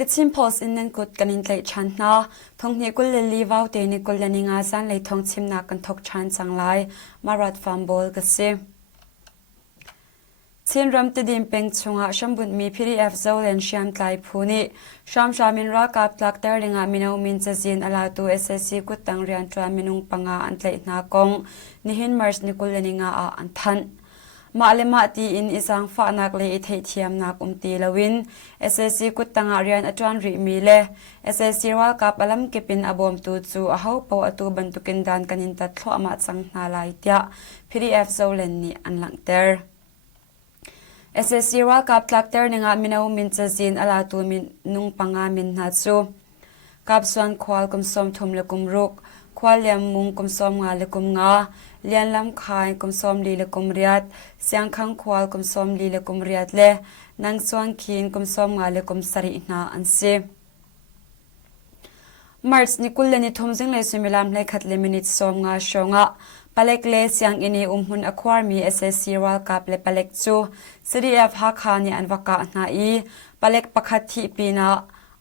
The Chimpos in nen kut kanin tlai chan na thong ni kul li Vaute ni kul ni nga Zaanlei Thawngchimnak kan thok chan Zaanlei marat farm bol ka se Chin ram te dim peng chunga shambun mi PDF zolen shiam tlai phuni sham shamin ra kap tlak ter linga minau min chazin ala tu SSC kut tang rian twa minung panga an tlai na kong ni hin mars ni kul ni nga a an than Ma'lema ti in isang fa nak le ithei thiam nak ti lawin SSC kut tanga rian atwan ri mi le SSC World Cup alam kepin abom tu chu a ho po atu bantukin dan kanin ta thlo ama chang na lai tia PDF zolen ni an lang ter SSC World Cup tlakter ninga minau min chazin ala tu min nung panga min na chu kap swan khwal kum som thum le kum ruk khwal liam mung kum som nga le kum nga lian lam khai kum som li le kum riat siang khang khwal kum som li le kum riat le nang swan khin kum som nga le kum sari na an se March ni kul ni thum jing le sumilam le khat le minute som nga shonga palek le siang ini hun akwar mi SSC World Cup le palek chu CDF ha kha ni anwaka na I palek pakhat thi pina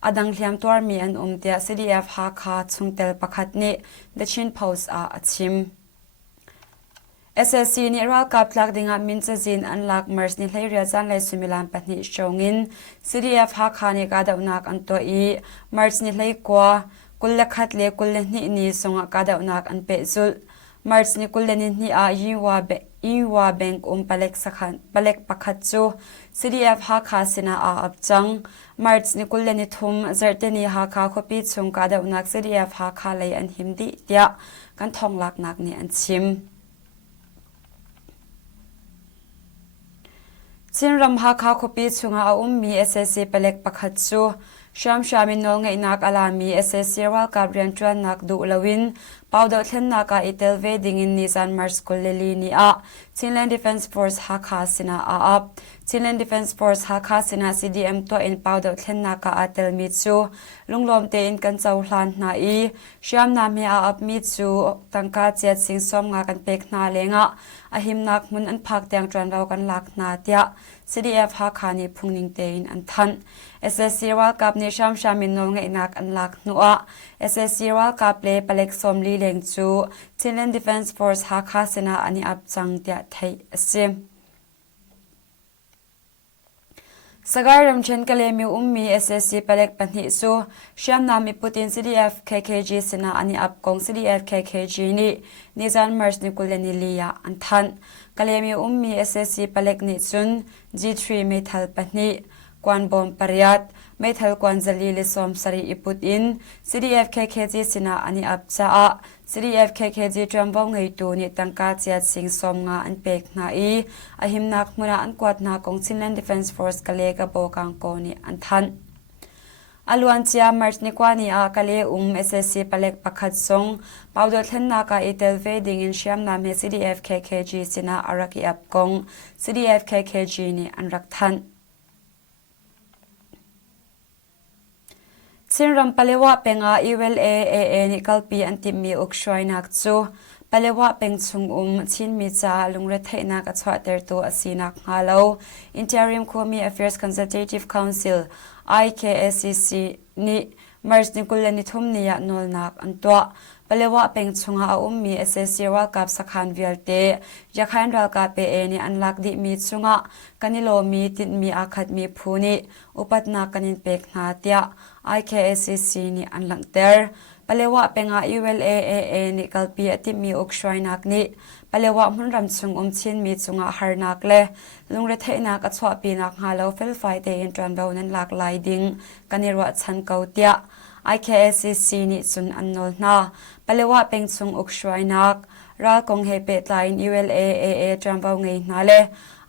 adang hliam twar mi an tia CDF ha kha chungtel pakhat ni the chin post a achim SSC ni World Cup tlak dinga min chazin anlak mars ni hleiria Zaanlei sumilam pahni shongin CDF ha kha ni ka daunak an to I mars ni hlei kwa kulle khat le kulle ni songa ka daunak an pe zul March ni kulenin ni a yiwa bank palek sakhan palek pakhat chu CDF ha kha sina a apchang March ni kuleni thum zerteni ha kha khopi chung ka da unak CDF ha kha lei an himdi tia kan thong lak nak ni an chim Chinram ha kha khopi chunga a mi SSC palek pakhat chu Sham shamin nol ngai nak alami SSC World Cup rian chuan nak du lawin pawdo thlen naka itel ve dingin nizan mars kulleli ni a Chinland Defence Force ha kha sina a up Chinland Defence Force ha kha sina CDM to in pawdo thlen naka atel mi chu lunglom te in kan chau hlan na I sham na me a up mi chu tangka chet sing som nga kan pek na lenga a him nak mun an phak tang tran raw kan lak na tia CDF ha kha ni phungning te in an than SSC World Cup ni sham shamin nol ngai nak an lak nuwa SSC World Cup le palek somli leng chu Chinland Defence Force ha kha sina ani ap chang tia thei asim Sagaram chen kalemi ummi SSC palek panhi su sham nami putin CDF KKG sina ani ap kong CDF KKG ni nizan mars ni kuleni liya an than kalemi ummi SSC palek ni chun G3 metal panhi kwan bom pariat metal kwan zali le som sari iput in CDF KKG sina ani ap cha a CDF KKG trambau ngai tu ni tangka chiat sing som nga an pek na I ahim nak muna an kwat na kong Chinland Defence Force kale ka bokang ko ni an than Aluan chia March ni kwani a kale SSC palek pakhat song pawdo thlen na ka itel ve ding in shiam na me CDF KKG sina araki ap kong CDF KKG ni an rak than Chinram palewa penga ULA ni kalpi antimi ukshwainak chu palewa peng chung chin mi cha lungre theina ka chwater tu asinak ngalo Interim Community Affairs Consultative Council IKSCC ni Mars ni kulani thumni ya nolnak antwa palewa peng chunga mi SSC World Cup sakhan vialte yakhan ral ka pe ni anlak di mi chunga kanilo mi tin mi akhat mi phuni upatna kanin pek na tia IKSCC ni anlang ter palewa penga ULA ni kalpi ati mi ukshwainak ni palewa munram chung chin mi chunga harnak le lungre theina ka chwa pi nak ngalo fel fai te in tran do nan lak lai ding kanirwa chan kautia IKSCC ni chun annol na palewa peng chung ukshwainak ral kong he pe line ULA trambau ngei na le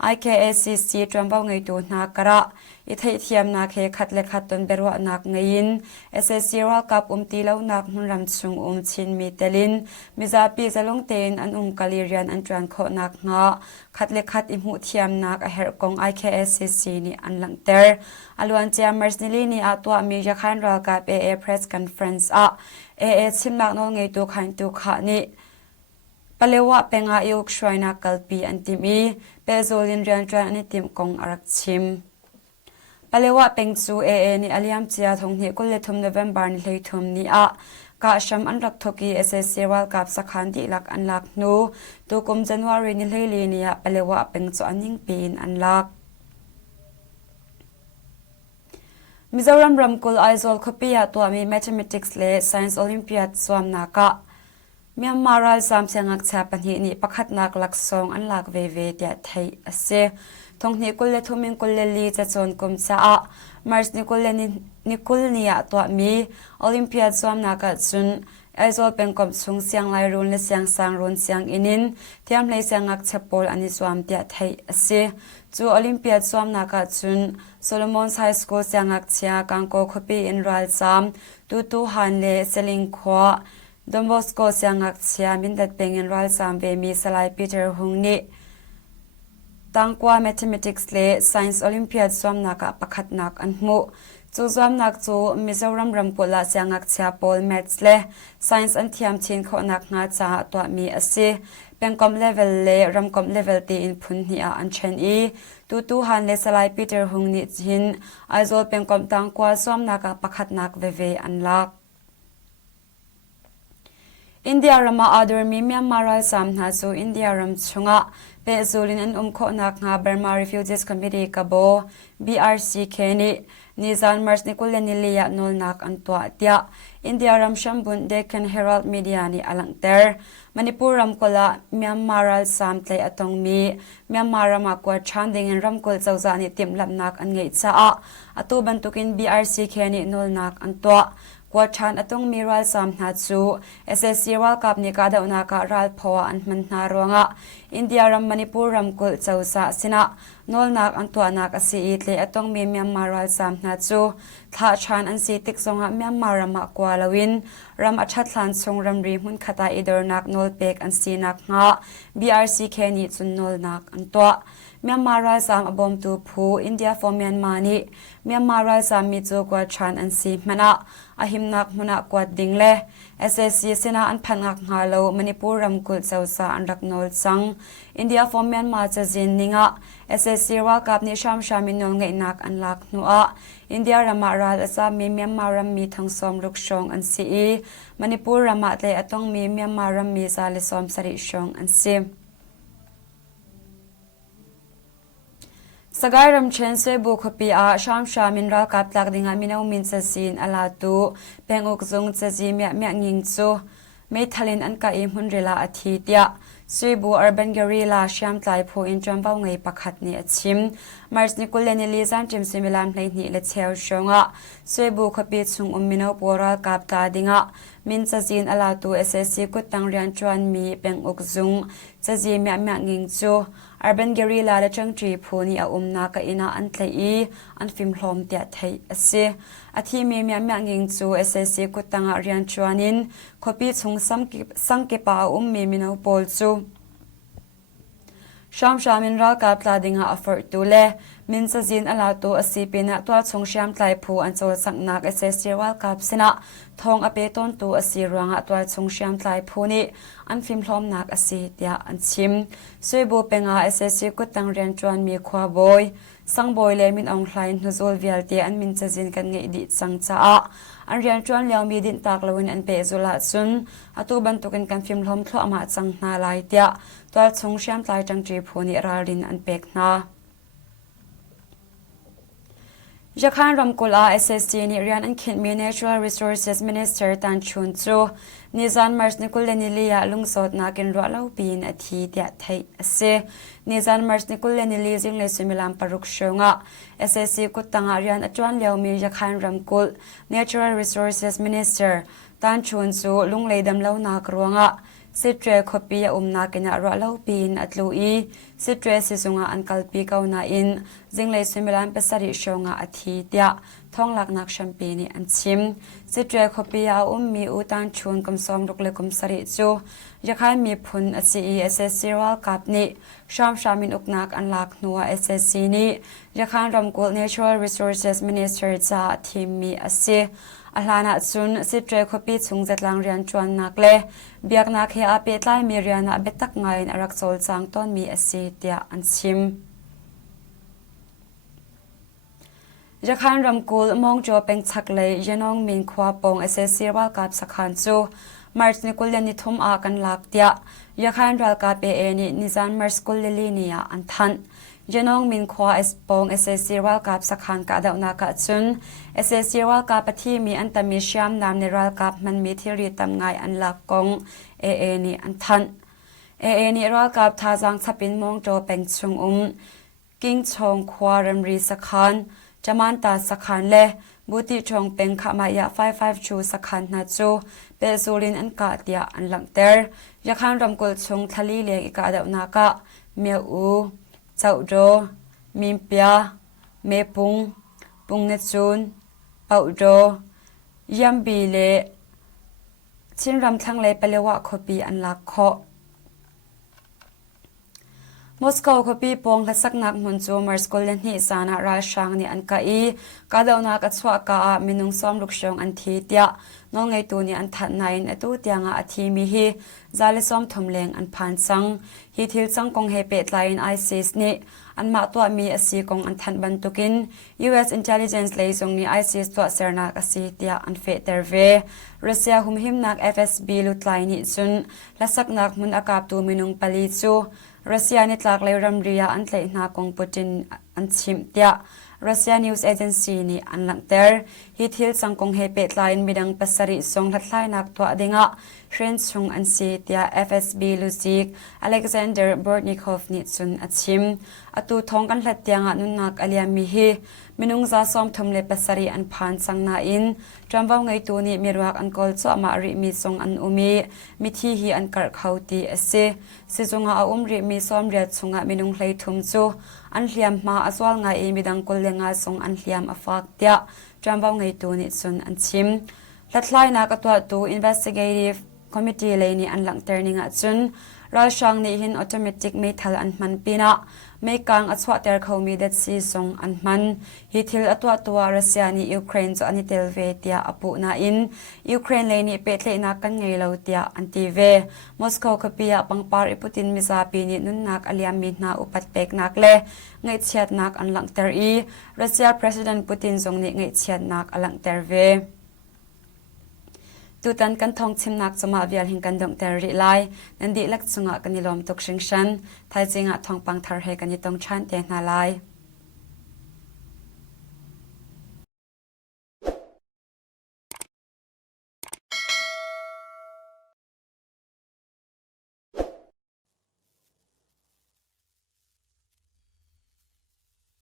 IKSCC trambau ngei tu na kara ithei thiam na khe khatle khaton berwa nak ngein SSC World Cup ti lo nak hunram chung chin mi telin mizapi zalong ten an kalirian an tran kho nak nga khatle khat imu thiam nak a her kong IKSCC ni anlang ter alwan chia mars ni li ni atwa mi jakhan ral ka pe press conference a chimnak no ngei tu khain tu kha ni palewa penga yuk shwaina kalpi antimi pezolin rian tran ani tim kong arak chim ปเลวะเป็งจูเอนี่อลิยมเจียทงนี่กุเลทุมโนเวมเบอร์นี่เลยทุมนี่กาชัมอันรักทกี SSC วัลกับสักขันที่ลักอันลักนูตุกุมจันวารีนี่เลยลีนี่ปเลวะเป็งจูอันยิ่งปีนอันลักมิโซรัมรัมกุลไอโซลคอปียตัวมี Mathematics และ Science Olympiad สวมนักเมียนมารัลสามเสียงอักษรปัญหานี้ประคัดนักลักซองอันลักเวเวเดียไทยเสทงนี้กุลเลทุมิงกุลเลลีจะจนกุมซามาร์สนิกุลเลนิกุลเนียตัวมีโอลิมปิอาดสวมนักจุนไอโซลเป็นกบสุงเสียงไลรุนและเสียงสังรุนเสียงอินินเทียมเลยเสียงอักษรปอลอันนี้สวมเดียไทยเสจูโอลิมปิอาดสวมนักจุนโซโลมอนส์ไฮสคูลเสียงอักษรกังโกคบีอินรัลซามตูฮันเลเซลิงควาดอมบอสโกเสียงอักษรมินดัดเป็นอินรัลซามเวมีสไลปีเตอร์ฮุงนีตั้งกว่า Mathematics และ Science Olympiad สวมนักประคัดนักอันมุจูสวมนักจูมิโซรัมรัมกุลาเสียงอักษรปอล Maths และ Science อันเทียมชินขนักงาจ้าตัวมีอสิเป็นกอมเลเวลและรัมกอมเลเวลตีอินพุนนี้อันเชนอีตูฮันและสไลปีเตอร์ฮุงนิจินไอโซลเป็นกอมตั้งกว่าสวมนักประคัดนักเวเวอันลักอินเดียรัมอาดรมีเมียนมารัลสามนาจูอินเดียรัมชงะเปซูลินอันขนักงาเบอร์มา Refugees Committee กับโบ BRC เคนีนิซานมาร์สนิกุลเลนิลียานอลนักอันตัวเดียอินเดียรัมชัมบุนเดคันเฮรัลมีเดียนีอลังเตอร์มณิปุรัมกุลาเมียนมารัลสามเตยอตงมีเมียนมารัมากว่าชันดิงรัมกุลเจ้าจานิติมลำนักอันไงจ้าอตัวบันทุกิน BRC เคนีนอลนักอันตัวกว่าชันอตงมีรัลสามนัดจู SSC วัลกับนิกาดาวนักรัลพออันมันนารวงอินเดียรัมมณิปุรัมกุลเจ้าสาสินะนอลนักอันตัวนักอสีอิตเลอตงมีเมียนมารัลสามนัดจูถ้าชันอันสีติกสงะเมียนมารัมากว่าลวินรัมอัชัดลันทรงรัมรีมุนขตาอิดอร์นักนอลเป็กอันสีนักงะ BRC แค่นี้จุนนอลนักอันตัวเมียนมารัลสามอบอมตูพูอินเดียฟอร์เมียนมานีเมียนมารัลสามมีจูกว่าชันอันสีมันอหิมนักมุนักกว่าดิ่งเล่ SSC สินะอันพันงักงาโลมณิปุรัมกุลเจ้าสาอันรักนอลสังอินเดียฟอร์เมียนมาจะจินนิงะ SSC ว่ากับนิชามชามินนไงนักอันลักนัวอินเดียรามารัลสามมีเมียนมารัมมีทั้งสองลูกชงอันสีมณิปุรามาเลยต้องมีเมียนมารัมมีซาลิสอมสริชงอันสีสกายรัมเชนเซบุคปีอาชามชามินรัลกับลักดิงามินเอามินเซซินอลาตูเป็นอุกซงเซจิเมียเมียงิงซูไม่ทะเลนอันกาอิมุนเรลาอาทิตย์สวยบูอัร์บันการีลาชามไตโพอินจอมเป้าไงปักขัดนี่ชิมมาร์สนิกุลเลนิลิซานจิมซิมิลามเพลนี่เลเชลชงะสวยบูคปีซุงมินเอาปัวรัลกับตาดิงะมินเซซินอลาตู SSC กุตังเรียนจวนมีเป็นอุกซงเซจิเมียเมียงิงซูอาร์บันการีลาและจังจีพูนี่อานักอินาอันเทยอันฟิมลมเตียไทยเสอาทิมีเมียเมียงิงจู SSC กุตังเรียนจวนินคปีซุงสังเกปามีมินเอาปอลจูชามชามินรักกับลาดิงาอฟอร์ตูเลมินซาจินอลาตูอสีปินะตัวชงชามไตพูอันโจสังนัก SSC วัลกับสินะทองอเปตอนตัวอสีรังตัวชงชามไตพูนี่อันฟิมลมนักอสีเตียอันชิมสวยบูเป็นอา SSC กุตังเรียนจวนมีขวาบอยสังบอยเลมินองไลน์นุโซลวิลเตียอันมินซาจินกันไงดิสังจ้าอันเรียนจวนเลี้ยวมีดินตากลวินอันเปจุลาซุนอตูบันตุกันกันฟิมลมทลอมาจังนาลายเตียตัวชงชามไตจังจีพูนี่ราลินอันเป็กนายาคานรำกุลา SSC นี่เรียนอันเขียนมี Natural Resources Minister ตันชุนจูนิซานมาร์สนิกุลเลนิลียาลุงสดนักินรัวเล่าปีนอาทิตย์ไทยเสนิซานมาร์สนิกุลเลนิลีจิงเลสุมิลามปรุกชงะ SSC กุตังอาเรียนอจวนเลียวมียาคานรำกุล Natural Resources Minister ตันชุนจูลุงเลดำเล่านักรัวงะสิเตรคปียนักินรัวเล่าปีนอัตลูอีสิเตรสิสุงะอันกัลปีเกานาอินจิงเลสุมิลามเปสริชงะอาทิตย์ท้องหลักนักแชมเปียนอันชิมสิเตรคปียมีอุตันชวนกำซอมลุกเลกุมสริจูยาคายมีพุนอสี SSC วัลกับนี่ชามชามินอุกนักอันลักนัว SSC นี่ยาคายรำกุล Natural Resources Minister จะทีมมีอสีอาลานาซุนสิเตรคปีซุงจัดลังเรียนจวนนักเลเบียกนักเฮียอาเปตไลมีเรียนอาเบตักไงนรักโซลจางต้นมีอสีเตียอันชิม จะขันรำกูลมองจัวเป็นชักเลยยนองมินขวาปงเอเซซีรัลกับสักขันจูมาร์สนิกุลนิทุมอากันลักเดียยขันรัลกับเอนินิจานมาร์สกุลลินียอันทันยนองมินขวาเอสปงเอเซซีรัลกับสักขันกะดาวนากัดจุนเอเซซีรัลกับที่มีอันตมีชามนามในรัลกับมันมีที่รีตำไงอันลักกงเอนิอันทันเอนิรัลกับทาจังทับปินมองจัวเป็นชงกิ้งชงขวารำรีสักขันจามันตาสักขันเล่บุติชงเป็นขมายะ55ชูสักขันนาจูเปซูลินอันกาเตียอันหลังเตอร์ยาขันรำกุลชงทะลีเลียกาดาวนากะเมียอูเจ้าโจมิมเปียเมปุงปุงเนจูนเป่าโจยัมบีเลชินรำทั้งเลยไปเลวะคบีอันลักเคาะมอสโกคบีปงและสักนักมุนจูมาร์สกอลเลนฮิสานาราชังนี่อันกาอีกาดาวนักสวากามินุงซ้อมลูกชงอันทีเตียน้องไงตัวนี้อันทัดในอตูเตียงอาทีมีฮีซาเลซ้อมทมเลงอันพันซังฮีทิลซังกงเฮเปตไลน์ไอซิสนี่อันมาตัวมีอสีกงอันทันบันตุกิน US Intelligence เลยทรงนี้ไอซิสตัวเซอร์นักอสีเตียอันเฟเตอร์เวรัสเซียหุมหิมนัก FSB ลุตไลนี่จุนและสักนักมุนอากาศตัวมินุงปาลิจูรัสเซียนิตลักเลรัมเรียอันเตะนากงปูตินอันชิมเตียรัสเซียนิวส์เอเจนซีนี่อันหลังเตอร์ฮิทิลสังกงเฮเปตไลน์มีดังปัสสริทรงทัดไลนักตัวดิงะเทรนชงอันซีเตีย FSB ลูซิกอเล็กซานเดอร์บอร์นิคอฟนิจุนอัดชิมอตูทองกันหลัดเตียงนุนนักอเลียมีฮีมินุงซาซอมทมเลปัสสริอันพานสังนาอินจำว่าไงตัวนี้มีรักอันกอลโซมาริมีทรงอันอุมีมิที่ฮีอันกัดเขาตีเอเซซิจงอาริมีซ้อมเรียดชงมินุงเลยทุมจูอันเลียมมาอสวลไงมีดังกลเลงาทรงอันเลียมอฟากเตียจำว่าไงตัวนี้จุนอันชิมลัดไลนักตัวตู investigative committee เลยนี่อันหลังเตอร์นิงะจุนราชังนี่หิน automatic ไม่ทัลอันมันปีนะไม่กางอัศวเตอร์เขามีเด็ดซีทรงอันมันฮิทิลอัตัวรัสเซียนี่ยูเครนจะอันนี้เตลเวเตียอปุนาอินยูเครนเลยนี่เปิดเลยนักกันไงเราเตียอันตีเวมอสโกขปียปังปาริปุตินมิซาปีนี่นุนนักอเลียมินาอุปัตเปกนักเล่ไงเชียดนักอันหลังเตอร์อีรัสเซีย president ปูตินทรงนี่ไงเชียดนักอันหลังเตอร์เวตุตันกันทองชิมนักสมาเวียลหิงกันดงเตอริไลนันดีลักษณะกันนิลอมตกชิงชันไทยจิงะทองปังทาร์เฮกันยิตองชันเตนาไล